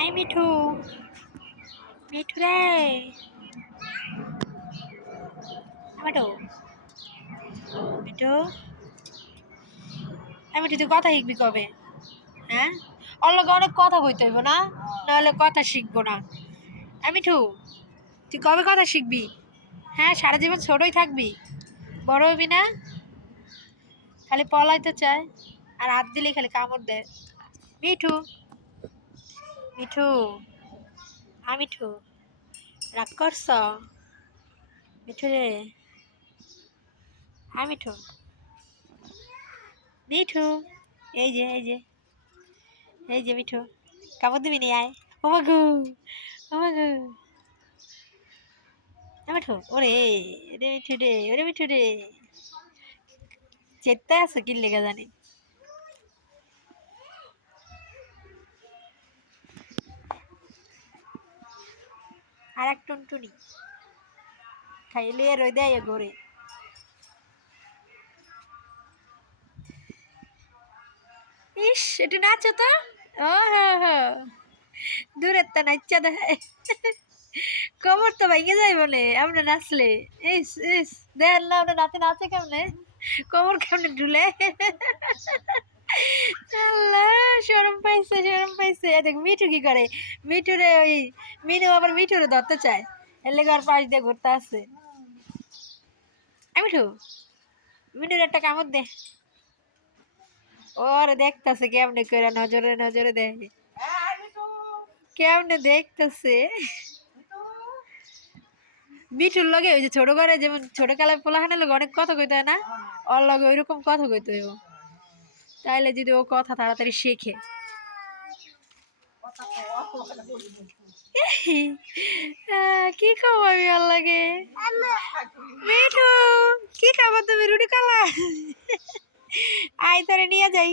এই মিঠু, মিঠু রে, মিঠু, মিঠু, এই মিঠু তুই কথা শিখবি কবে? হ্যাঁ, ওর লগে অনেক কথা কইতে হইব না, নাহলে কথা শিখবো না। এই মিঠু, তুই কবে কথা শিখবি? হ্যাঁ, সারা জীবন ছোটই থাকবি, বড় হবি না? খালি পলাইতে চায়, আর হাত দিলেই খালি কামড় দেয়। মিঠু, মিঠু, মিঠু, রাগ করছ? মিঠু রে, মিঠু, মিঠু, এই যে এই যে এই যে মিঠু, কামড় দিবি নি? আয়, ওমাগো, ওমাগো, মিঠু, ওরে রে মিঠু রে, ওরে মিঠু রে, চেতে আছে কি লেগে জানি। আর এক টুনটুনি খাইলে রই দেয় ঘরে। ইস, একটু নাচো তো। ও হো হো, দূরের তা নাচা দেয়, কোমর তো ভেঙে যায় বলে আমরা নাচলে। ইস ইস, দেখ না ওটা নাচে নাচে কেমনে, কোমর কেমনে ঢুলে। আল্লাহ, শরম পাইছে, শরম পাইছে। দেখ মিঠু কি করে, মিঠুরে ওই মিনু আবার মিঠুরে ধরতে চায়, এর লেগে আর পাশ দিয়ে ঘুরতে আসছে। মিঠু, মিঠুর একটা কামড় দে। ওরে দেখতেছে কেমনে করে, নজরে নজরে দেখে, কেমনে দেখতেছে। মিঠুর লগে ওই যে ছোট করে যেমন ছোট কালার পোলাহানের লগে অনেক কথা কইতে হয় না, ওর লগে ওইরকম কথা কইতে হইব, তাইলে যদি ও কথা তাড়াতাড়ি শেখে। কি খাবো আমি ওর লাগে? মিঠু, কি খাবো তুমি? রুটি কালা? আয় তোরে নিয়ে যাই।